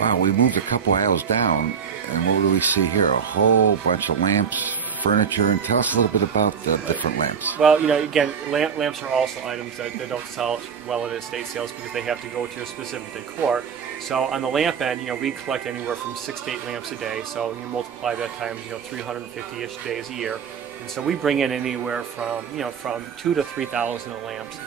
Wow, we moved a couple aisles down, and what do we see here? A whole bunch of lamps, furniture, and tell us a little bit about the different lamps. Well, again, lamps are also items that they don't sell well at estate sales because they have to go to a specific decor. So on the lamp end, we collect anywhere from 6 to 8 lamps a day. So you multiply that times 350-ish days a year, and so we bring in anywhere from from 2,000 to 3,000 lamps.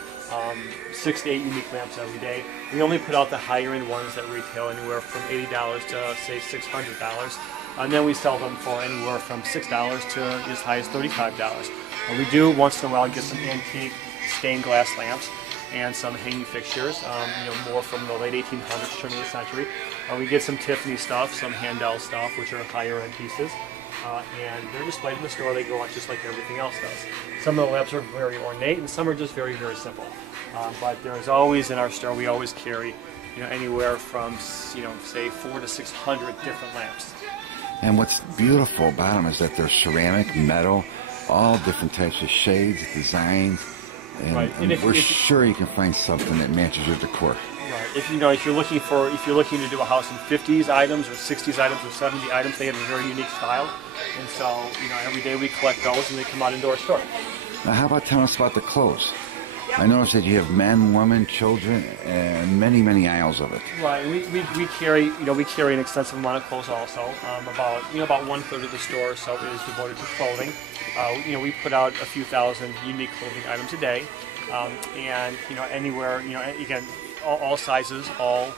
6 to 8 unique lamps every day. We only put out the higher end ones that retail anywhere from $80 to say $600, and then we sell them for anywhere from $6 to as high as $35. And we do once in a while get some antique stained glass lamps and some hanging fixtures, more from the late 1800s, turn of the century. We get some Tiffany stuff, some Handel stuff, which are higher end pieces. And they're displayed in the store. They go out just like everything else does. Some of the lamps are very ornate, and some are just very, very simple. But there's always in our store, we always carry, anywhere from, say 400 to 600 different lamps. And what's beautiful about them is that they're ceramic, metal, all different types of shades, designs, and, right. and we're sure you can find something that matches your decor. Right. If you're looking to do a house in 50s items or 60s items or 70 items, they have a very unique style, and so every day we collect those and they come out into our store. Now, how about telling us about the clothes? I noticed that you have men, women, children, and many, many aisles of it. Right. We carry an extensive amount of clothes also. About 1/3 of the store or so is devoted to clothing. We put out a few thousand unique clothing items a day, and anywhere again. All sizes, all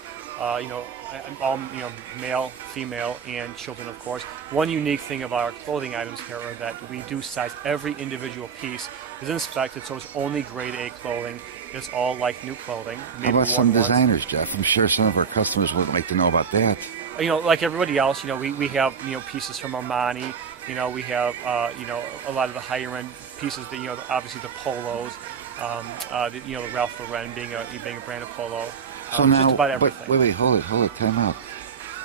male, female, and children, of course. One unique thing about our clothing items here are that we do size every individual piece. Is inspected, so it's only grade A clothing. It's all like new clothing. How about some designers, Jeff? I'm sure some of our customers would like to know about that. Like everybody else, we have pieces from Armani. We have a lot of the higher end pieces that obviously the polos. The Ralph Lauren being a brand of polo. So now, just about everything. Wait, hold it, time out.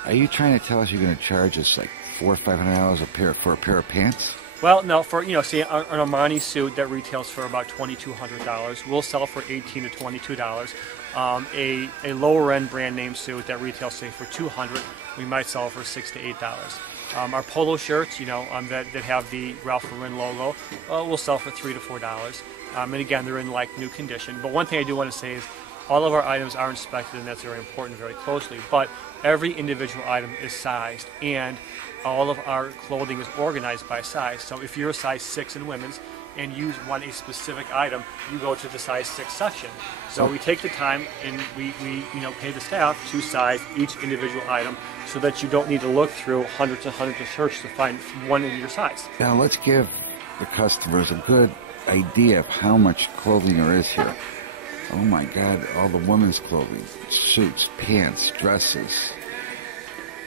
Are you trying to tell us you're going to charge us like $400 or $500 for a pair of pants? Well, no. For say an Armani suit that retails for about $2,200, we'll sell for $18 to $22. A lower end brand name suit that retails say for $200, we might sell for $6 to $8. Our polo shirts, that have the Ralph Lauren logo, we'll sell for $3 to $4. And again, they're in like new condition. But one thing I do want to say is all of our items are inspected, and that's very important, very closely. But every individual item is sized, and all of our clothing is organized by size. So if you're a size 6 in women's and you want a specific item, you go to the size 6 section. So we take the time and we pay the staff to size each individual item so that you don't need to look through hundreds and hundreds of shirts to find one in your size. Now let's give the customers a good idea of how much clothing there is here. Oh my God, all the women's clothing, suits, pants, dresses,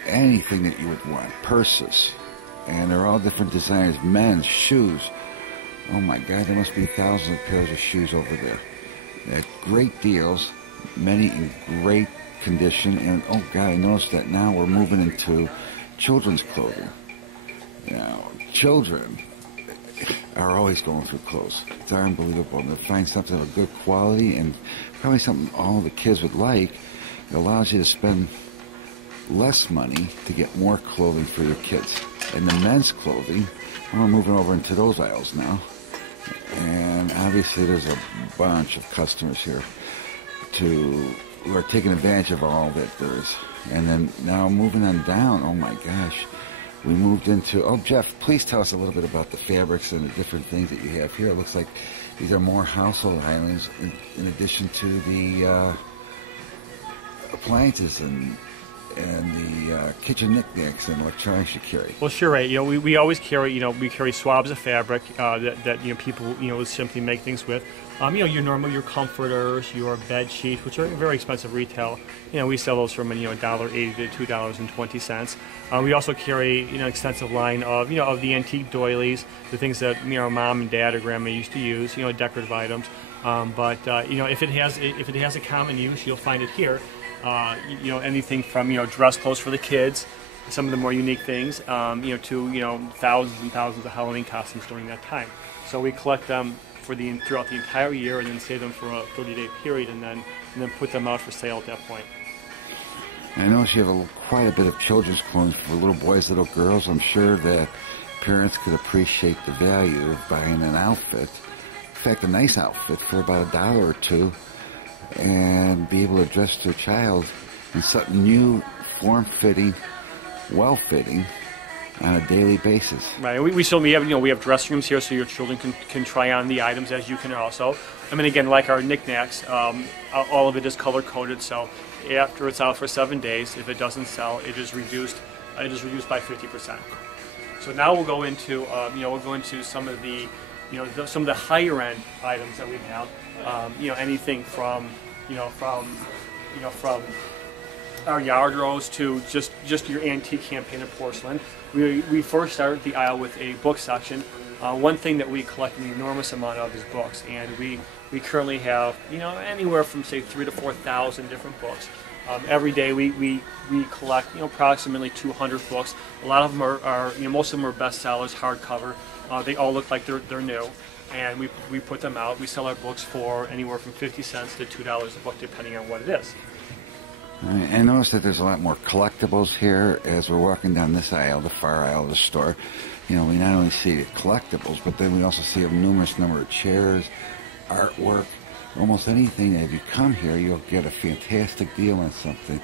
anything that you would want, purses, and they're all different designs, men's shoes. Oh my God, there must be thousands of pairs of shoes over there. At great deals, many in great condition, and oh God, I noticed that now we're moving into children's clothing. Now, children are always going through clothes. It's unbelievable. And to find something of a good quality and probably something all the kids would like, it allows you to spend less money to get more clothing for your kids. And the men's clothing, we're moving over into those aisles now. And obviously there's a bunch of customers here who are taking advantage of all that there is. And then now moving on down, oh my gosh, we moved into, oh Jeff, please tell us a little bit about the fabrics and the different things that you have here. It looks like these are more household items in addition to the appliances and the kitchen knick-knacks and electronics you carry. Well, sure, right. We always carry, we carry swabs of fabric that people, simply make things with. Your comforters, your bed sheets, which are very expensive retail. We sell those from $1.80 to $2.20. We also carry an extensive line of of the antique doilies, the things that mom and dad or grandma used to use, decorative items. If it has a common use, you'll find it here. Anything from dress clothes for the kids, some of the more unique things, to thousands and thousands of Halloween costumes during that time. So we collect them throughout the entire year, and then save them for a 30-day period, and then put them out for sale at that point. I notice you have quite a bit of children's clothing for little boys, little girls. I'm sure that parents could appreciate the value of buying an outfit, in fact, a nice outfit for about $1 or $2, and be able to dress their child in something new, form-fitting, well-fitting on a daily basis. Right. We have dressing rooms here, so your children can try on the items, as you can also. I mean, again, like our knickknacks, all of it is color coded. So after it's out for 7 days, if it doesn't sell, it is reduced. It is reduced by 50%. So now we'll go into some of the some of the higher end items that we have. Anything from our yard rows to just your antique hand-painted porcelain. We first started the aisle with a book section. One thing that we collect an enormous amount of is books, and we currently have anywhere from say 3,000 to 4,000 different books. Every day we collect approximately 200 books. A lot of them are most of them are bestsellers, hardcover. They all look like they're new, and we put them out. We sell our books for anywhere from 50 cents to $2 a book, depending on what it is. I notice that there's a lot more collectibles here as we're walking down this aisle, the far aisle of the store. We not only see the collectibles, but then we also see a numerous number of chairs, artwork, almost anything. If you come here, you'll get a fantastic deal on something.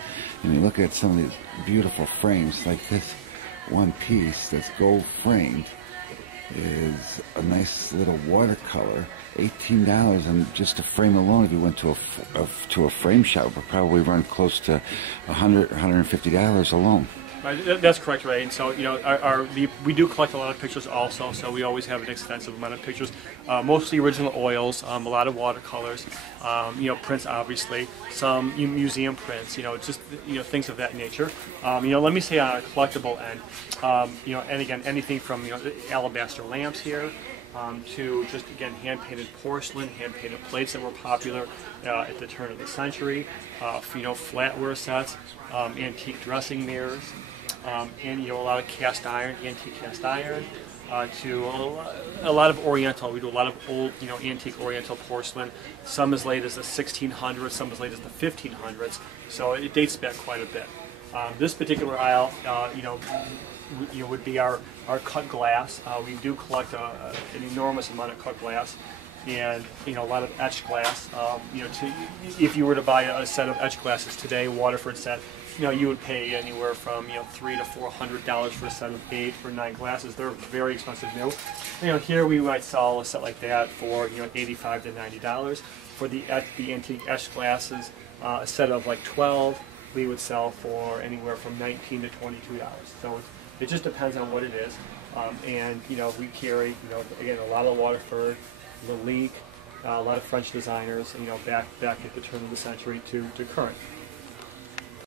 And you look at some of these beautiful frames, like this one piece that's gold framed is a nice little watercolor, $18, and just a frame alone, if you went to a frame shop, would probably run close to $100, $150 alone. Right, that's correct, Ray. And so, we do collect a lot of pictures also, so we always have an extensive amount of pictures, mostly original oils, a lot of watercolors, prints, obviously, some museum prints, just things of that nature. Let me say on a collectible end, and again, anything from alabaster lamps here, to just again hand-painted porcelain, hand-painted plates that were popular at the turn of the century, flatware sets, antique dressing mirrors, and a lot of cast iron, antique cast iron, to a lot of Oriental. We do a lot of old, antique Oriental porcelain. Some as late as the 1600s, some as late as the 1500s. So it dates back quite a bit. This particular aisle, would be our cut glass. We do collect an enormous amount of cut glass, and a lot of etched glass. If you were to buy a set of etched glasses today, Waterford set, you would pay anywhere from $300 to $400 for a set of 8 or 9 glasses. They're very expensive new. Here we might sell a set like that for $85 to $90. For the antique etched glasses, a set of like 12, we would sell for anywhere from $19 to $22. So it just depends on what it is. And we carry again a lot of Waterford, Lalique, a lot of French designers, back at the turn of the century to current.